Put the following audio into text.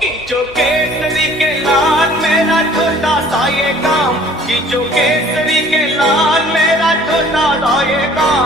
खींचो केसरी के लाल मेरा छोटा सा ये काम, खींचो केसरी के लाल मेरा छोटा सा ये काम।